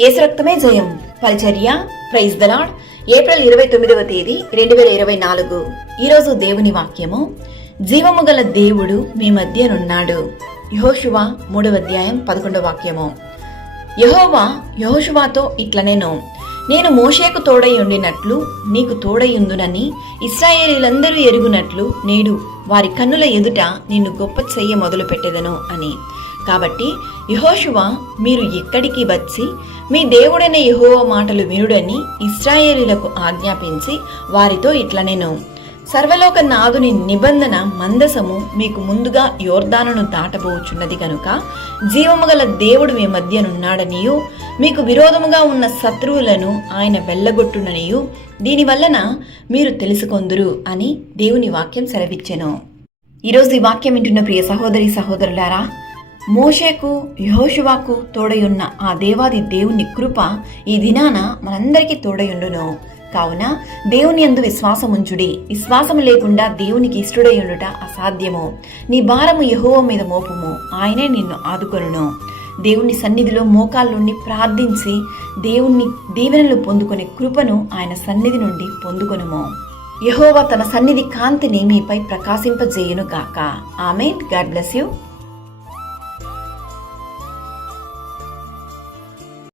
ఏసు రక్తమే జయం. పరిచర్య ప్రైజ్ దలాడ్ ఏప్రిల్ ఇరవై తొమ్మిదవ తేదీ రెండు వేల ఇరవై నాలుగు. ఈరోజు దేవుని వాక్యము. జీవము గల దేవుడు మీ మధ్యనున్నాడు. యహోశువ మూడవ అధ్యాయం పదకొండవ వాక్యము. యహోవా యహోశువాతో ఇట్లనేను. నేను మోషేకు తోడై ఉండినట్లు నీకు తోడైయుందునని ఇస్రాయేలీలందరూ ఎరుగునట్లు నేడు వారి కన్నుల ఎదుట నిన్ను గొప్ప చెయ్య మొదలు పెట్టెదను అని. కాబట్టి యహోషువ మీరు ఎక్కడికి వచ్చి మీ దేవుడైన యహోవ మాటలు వినుడని ఇస్రాయేలీలకు ఆజ్ఞాపించి వారితో ఇట్లనేను. సర్వలోక నాదుని నిబంధన మందసము మీకు ముందుగా యోర్దానును దాటబోచున్నది కనుక జీవము గల దేవుడు మీ మధ్యనున్నాడనియు మీకు విరోధముగా ఉన్న శత్రువులను ఆయన వెళ్ళగొట్టుననియు దీనివల్లన మీరు తెలుసుకొందురు అని దేవుని వాక్యం సెలవిచ్చెను. ఈరోజు ఈ వాక్యం వింటున్న ప్రియ సహోదరి సహోదరులారా మోషేకు యహోశువాకు తోడయున్న ఆ దేవాది దేవుని కృప ఈ దినాన మనందరికీ తోడయుండును. కావున దేవుని యందు విశ్వాసముంచుడి. విశ్వాసము లేకుండా దేవునికి ఇష్టుడయుండుట అసాధ్యము. నీ భారము యహోవ మీద మోపుము. ఆయనే నిన్ను ఆదుకొనును. దేవుని సన్నిధిలో మోకాళ్ళుండి ప్రార్థించి దేవుణ్ణి దీవెనలు పొందుకునే కృపను ఆయన సన్నిధి నుండి పొందుకొనుము. యహోవ తన సన్నిధి కాంతిని మీపై ప్రకాశింపజేయును గాక ఆమె గాడ్ బ్లెస్ యూ.